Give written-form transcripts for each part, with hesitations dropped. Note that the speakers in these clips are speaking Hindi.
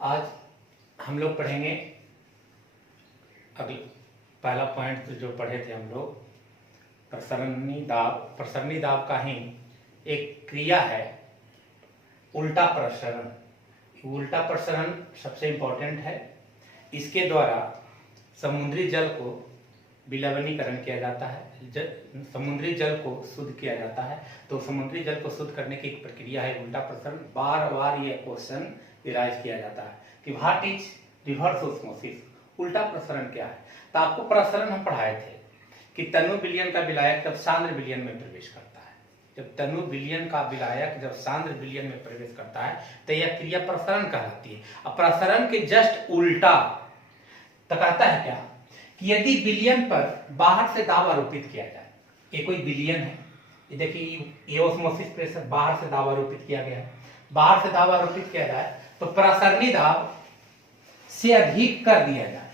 आज हम लोग पढ़ेंगे अगले पहला पॉइंट जो पढ़े थे हम लोग प्रसरणी दाब का ही एक क्रिया है उल्टा प्रसरण। उल्टा प्रसरण सबसे इंपॉर्टेंट है। इसके द्वारा समुद्री जल को विलवनीकरण किया जाता है, समुद्री जल को शुद्ध किया जाता है। तो समुद्री जल को शुद्ध करने की एक प्रक्रिया है उल्टा प्रसरण। बार बार यह क्वेश्चन रिवाइज किया जाता है कि व्हाट इज रिवर्स ऑस्मोसिस, उल्टा प्रसरण क्या है। तो आपको प्रसरण हम पढ़ाए थे कि तनु विलयन का विलायक जब सांद्र विलयन में प्रवेश करता है, जब तनु विलयन का विलायक जब सांद्र विलयन में प्रवेश करता है तो यह क्रिया प्रसरण कहलाती है। अब प्रसरण के जस्ट उल्टा तो कहता है क्या कि यदि विलयन पर बाहर से दाब आरोपित किया जाए, ये कोई विलयन है, ये देखिए ये ऑस्मोसिस प्रेशर बाहर से दाब आरोपित किया गया है, बाहर से दाब आरोपित किया जाए तो प्रसरणी दाब से अधिक कर दिया जाए।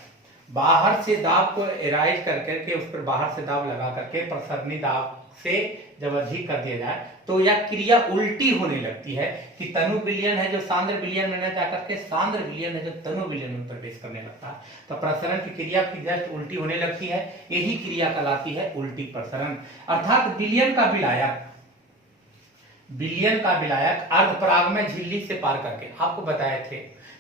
बाहर से दाब को एराइज करके उस पर बाहर से दाब लगा करके प्रसरणी दाब से जब अधिक कर दिया जाए तो यह क्रिया उल्टी होने लगती है कि तनु विलयन है जो सांद्र विलयन में न जाकर के सांद्र विलयन है जो तनु विलयन में प्रवेश करने लगता है। तो प्रसरण की क्रिया की जस्ट उल्टी होने लगती है, यही क्रिया कहलाती है उल्टी प्रसरण। अर्थात विलयन का विलायक अर्धपराग में झिल्ली से पार करके, आपको बताए थे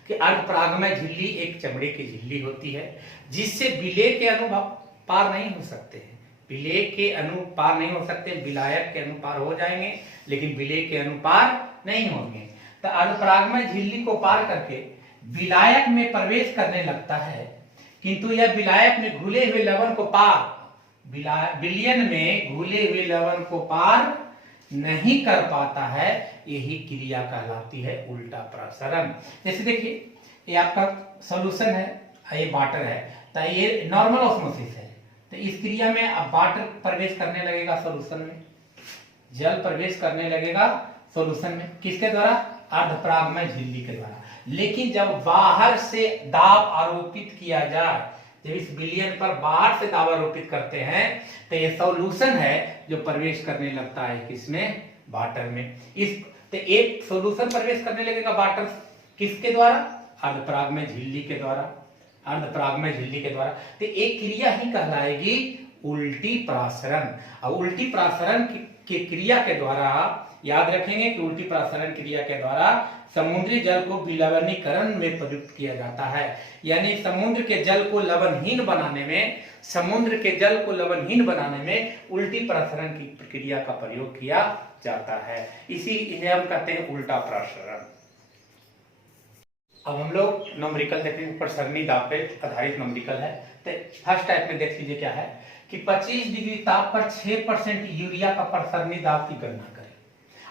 कि अर्धपराग में झिल्ली एक चमड़े की झिल्ली होती है जिससे विलेय के अणु पार नहीं हो सकते हैं। विलेय के अणु पार नहीं हो सकते, विलायक के अणु पार हो जाएंगे लेकिन विलेय के अणु पार नहीं होंगे। तो अर्धपराग में झिल्ली को पार करके विलायक में प्रवेश करने लगता है, किंतु यह विलायक में घुले हुए लवण को विलयन में घुले हुए लवण को पार नहीं कर पाता है, यही क्रिया कहलाती है उल्टा प्रसरण। जैसे देखिए ये आपका सॉल्यूशन है, ये वाटर है, तो ये नॉर्मल ऑस्मोसिस है। तो इस क्रिया में अब वाटर प्रवेश करने लगेगा सॉल्यूशन में, जल प्रवेश करने लगेगा सॉल्यूशन में, किसके द्वारा? अर्धपराग में झिल्ली के द्वारा। लेकिन जब बाहर से दाब आरोपित किया जाए, जब इस विलयन पर बाहर से दाब आरोपित करते हैं तो ये सॉल्यूशन है जो प्रवेश करने लगता है किसमें? वाटर में। इस तो एक सॉल्यूशन प्रवेश करने लगेगा वाटर किसके द्वारा? अर्धपराग में झिल्ली के द्वारा, अर्धपराग में झिल्ली के द्वारा। तो एक क्रिया ही कहलाएगी उल्टी प्रसरण। और उल्टी प्रसरण की क्रिया के द्वारा याद रखेंगे कि उल्टी प्रसरण क्रिया के द्वारा समुद्री जल को विलवनीकरण में प्रयुक्त किया जाता है, यानी समुद्र के जल को लवणहीन बनाने में उल्टी प्रसरण की प्रक्रिया का प्रयोग किया जाता है। इसे हम कहते हैं उल्टा प्रसरण। अब हम लोग न्यूमेरिकल देखेंगे, प्रसरणी दाब पे आधारित न्यूमेरिकल है। तो फर्स्ट टाइप में देख लीजिए क्या है कि 25 डिग्री ताप पर 6% यूरिया का प्रसरणी दाब की गणना करें।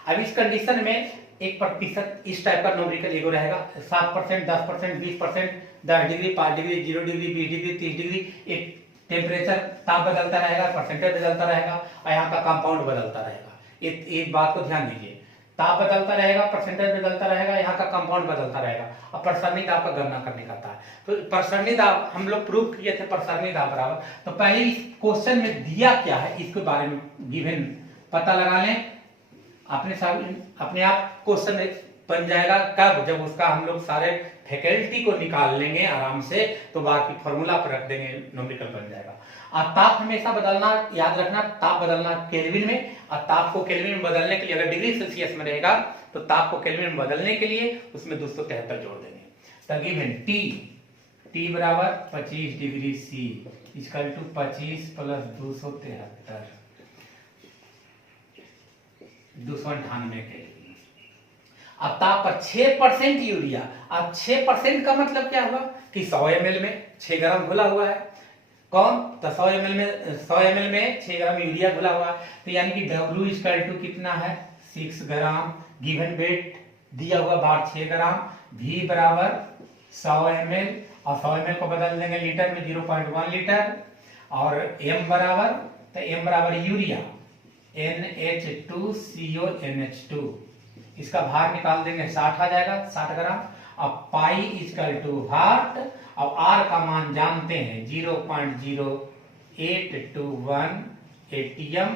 अब इस कंडीशन में 1% इस टाइप का न्यूमेरिकल एगो रहेगा, 7%, 10%, 20%, 10 degree, 5 degree, 0 degree, 20 degree, 30 degree. एक टेम्परेचर ताप बदलता रहेगा, परसेंटेज बदलता रहेगा और यहाँ का कंपाउंड बदलता रहेगा। एक बात को ध्यान दीजिए, ताप बदलता रहेगा, परसेंटेज बदलता रहेगा, यहाँ का कंपाउंड बदलता रहेगा और प्रसरणी दाब का गणना करने का था। तो प्रसरणी दाब हम लोग प्रूव किए थे, प्रसरणी दाब बराबर। तो पहले इस क्वेश्चन में दिया क्या है इसके बारे में गिवन पता लगा लें, अपने आप क्वेश्चन बन जाएगा। कब? जब उसका हम लोग सारे फैकल्टी को निकाल लेंगे आराम से, तो बाकी फॉर्मूला पर रख देंगे, न्यूमेरिकल बन जाएगा। और ताप हमेशा बदलना, याद रखना, ताप बदलना केल्विन में, और ताप को केल्विन में बदलने के लिए अगर डिग्री सेल्सियस में रहेगा तो ताप को केल्विन में बदलने के लिए उसमें 273 जोड़ देंगे। तो गिवन टी बराबर 25 degree C equal to 25 plus 273 298 के। अब ताप पर 6% यूरिया। अब 6% का मतलब क्या हुआ कि 100 ml में 6 ग्राम घुला हुआ है। कौन? तो 100 ml में 6 ग्राम यूरिया घुला हुआ है। तो यानी कि W इक्वल टू कितना है? 6 ग्राम। गिवन वेट दिया हुआ बार 6 ग्राम। V बराबर 100 ml और 100 ml को बदल देंगे लीटर में, 0.1 लीटर। और M बराबर यूरिया NH2CONH2, इसका भार निकाल देंगे 60 आ जाएगा, 60 ग्राम। अब पाई इक्वल टू वाट, अब आर का मान जानते हैं 0.0821 एटीएम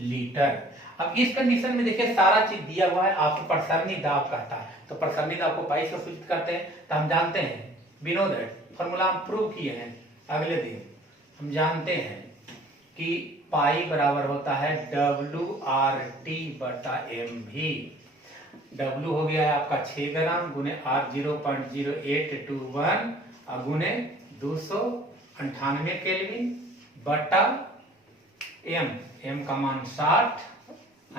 लीटर। अब इस कंडीशन में देखिए सारा चीज दिया हुआ है, आपको प्रसरणी दाब कहता है। तो प्रसरणी दाब को पाई से सूचित करते हैं। तो हम जानते हैं, वी नो दैट, फॉर्मूला हम प्रूव किए हैं अगले दिन। हम जानते हैं कि पाई बराबर होता है WRT बटा MV। W हो गया है आपका 6 ग्राम गुने R 0.0821 गुने 298 केल्विन बटा M का मान 60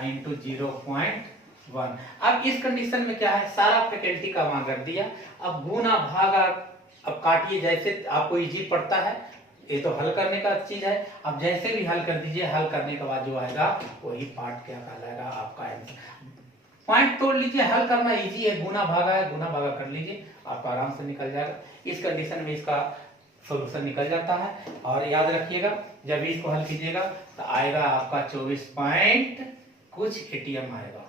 इंटू 0.1। अब इस कंडीशन में क्या है, सारा फैकल्टी का मान रख दिया। अब गुना भागा, अब काटिए जैसे आपको इजी पड़ता है, ये तो हल करने का चीज है। अब जैसे भी हल कर दीजिए, हल करने के बाद जो आएगा वही पार्ट क्या कहलाएगा आपका आंसर। पॉइंट तोड़ लीजिए, हल करना इजी है, गुना भागा है, गुना भागा कर लीजिए, आपका आराम से निकल जाएगा। इस कंडीशन में इसका सॉल्यूशन निकल जाता है। और याद रखिएगा, जब इसको हल कीजिएगा तो आएगा आपका 24 पॉइंट कुछ ATM आएगा,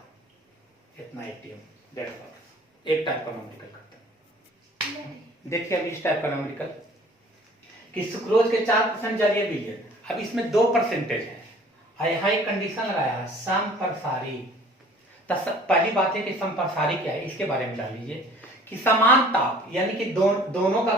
इतना ATM। एक टाइप का नंबरिकल करते हैं। देखिए अब इस टाइप का नंबरिकल कि सुक्रोज के 4% जलीय विलयन। अब इसमें 2% है। यहाँ एक कंडीशन लगाया है, समप्रसारी। पहली बात है कि समप्रसारी क्या है, इसके बारे में जान लीजिए कि समान ताप, यानी कि दोनों का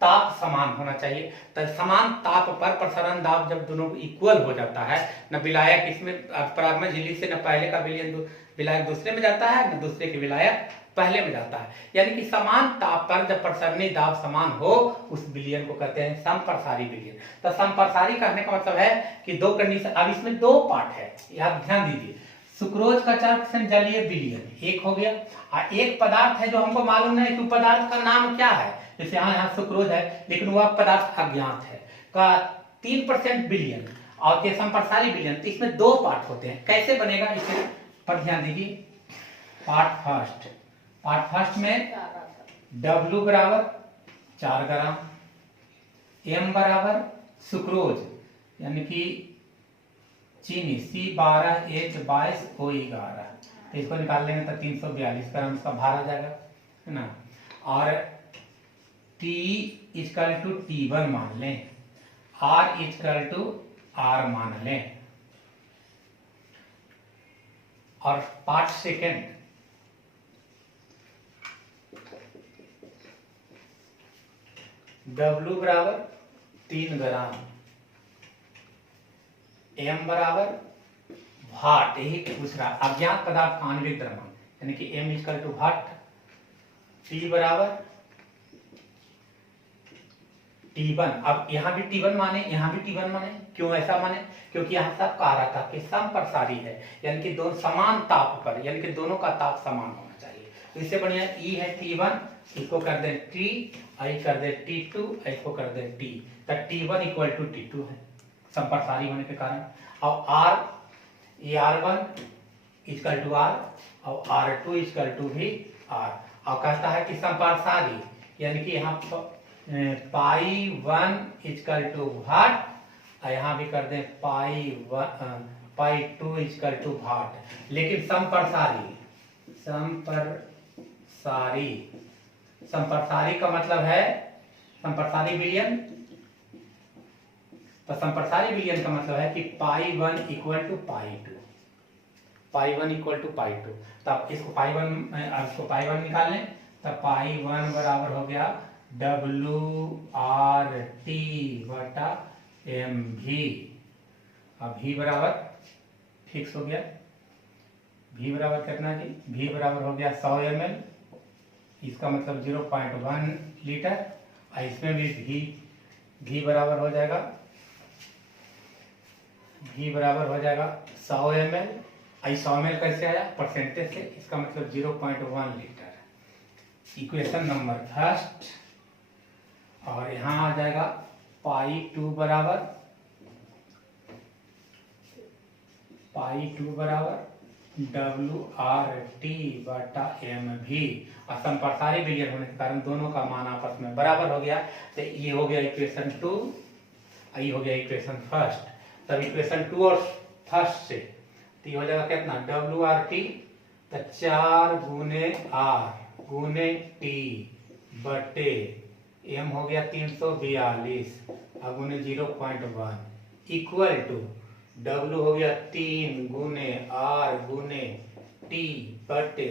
ताप समान होना चाहिए। तो समान ताप पर प्रसरण दाब जब दोनों इक्वल हो जाता है, न विलायक इसमें परागमय झिल्ली से न पहले का विलायक दूसरे में जाता है, न दूसरे के विलायक पहले में जाता है। यानी कि समान ताप पर जब प्रसरणी दाब समान हो, उस विलयन को कहते हैं समप्रसारी विलयन। तो समप्रसारी कहने का मतलब है कि दो कंडीशन। अब इसमें दो पार्ट है, यहाँ ध्यान दीजिए। सुक्रोज का 4% जलीय विलयन एक हो गया, और एक पदार्थ है जो हमको मालूम नहीं कि पदार्थ का नाम क्या है। जैसे यहाँ सुक्रोज है, लेकिन वह पदार्थ अज्ञात है, का 3% विलयन और के समप्रसारी विलयन। तो इसमें दो पार्ट होते हैं। कैसे बनेगा इसे पर ध्यान दीजिए। पार्ट फर्स्ट में W बराबर 4 ग्राम, M बराबर सुक्रोज यानी कि चीनी C12H22O11, तो इसको निकाल लेंगे तो 342 ग्राम इसका भार आ जाएगा, है ना। और T इक्वल टू T1 मान लें, R इक्वल टू R मान लें। और पार्ट सेकेंड W बराबर 3 ग्राम, M बराबर भाट, यही पूछ रहा अज्ञात पदार्थ का आणविक द्रव्यमान, यानी कि M इक्वल टू भाट, T बराबर T1। अब यहाँ भी T1 माने, यहाँ भी T1 माने। क्यों ऐसा माने? क्योंकि यहाँ सब कह रहा था कि समप्रसारी है, यानी कि दोनों समान ताप पर, यानी कि दोनों का ताप समान होना चाहिए। तो इससे बढ़िया E है T1, इसको कर दे T, आई कर दे T2, इसको कर दे T, तो T1 इक्वल टू T2 है समप्रसारी होने के कारण। और R, ये R1 इक्वल टू R और R2 इक्वल टू भी R। और कहता है कि समप्रसारी, यानी कि यहाँ पाई1 इक्वल टू भाट, और यहाँ भी कर दें पाई2 इक्वल टू भाट। लेकिन संप्रसारी का मतलब है संप्रसारी विलयन। तो संप्रसारी विलयन का मतलब है कि पाई1 इक्वल टू पाई2, पाई1 इक्वल टू पाई2। तब इसको पाई1 निकाल लें, तो पाई1 बराबर हो गया WRT बटा MV। अब V बराबर फिक्स हो गया, V बराबर कितना जी? V बराबर हो गया 100 ml, इसका मतलब 0.1 लीटर। और इसमें भी V बराबर हो जाएगा, V बराबर हो जाएगा 100 ml। 100 ml कैसे आया? परसेंटेज से, इसका मतलब 0.1 लीटर। Equation number first. और यहाँ आ जाएगा पाई2 बराबर WRT बटा MV। और संप्रसारी विलयन होने के कारण दोनों का मान आपस में बराबर हो गया। तो ये हो गया इक्वेशन 2, ये हो गया इक्वेशन फर्स्ट। तब इक्वेशन 2 और फर्स्ट से तो ये हो जाएगा कितना? WRT तो 4 गुने R गुने T बटे M हो गया 342 और गुने 0.1 इक्वल टू W हो गया 3 गुने R गुने T बटे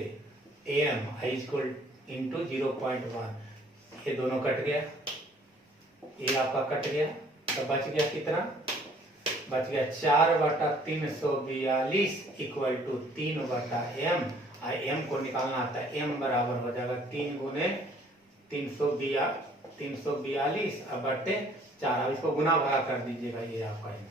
एम आई इक्वल इंटू 0.1, ये दोनों कट गया, ये आपका कट गया, तो बच गया कितना, बच गया 4/342 इक्वल टू 3/m। एम को निकालना आता है, एम बराबर हो जाएगा 3 गुने 342 अब बटे 4। अब इसको गुना भागा कर दीजिएगा, ये आपका आंसर।